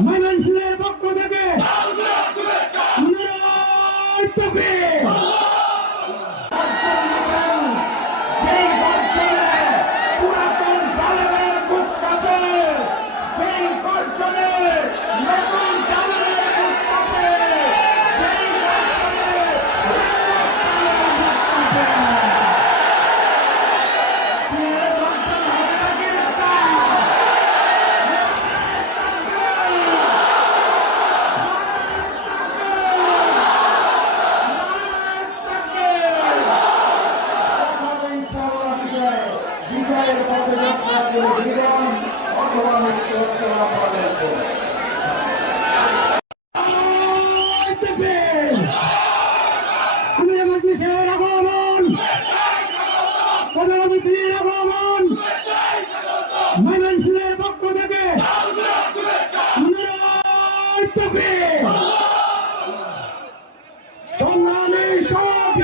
ময়মনসিংহের পক্ষ থেকে নারায়ে তাকবীর। সেই গর্জনে পুরাতন জালেমের বুক কাঁপে, সেই গর্জনে নতুন জালেমের বুক কাঁপে, সেই গর্জনে বিজয়ের পদযাত্রা করে জীবন অথবা মৃত্যু হচ্ছে না আমাদের। আমি মজলিসের আগমন, প্রধানমন্ত্রীর আগমন, ময়মনসিংহের পক্ষ থেকে নারায়ে তাকবীর। সংগ্রামী সাথী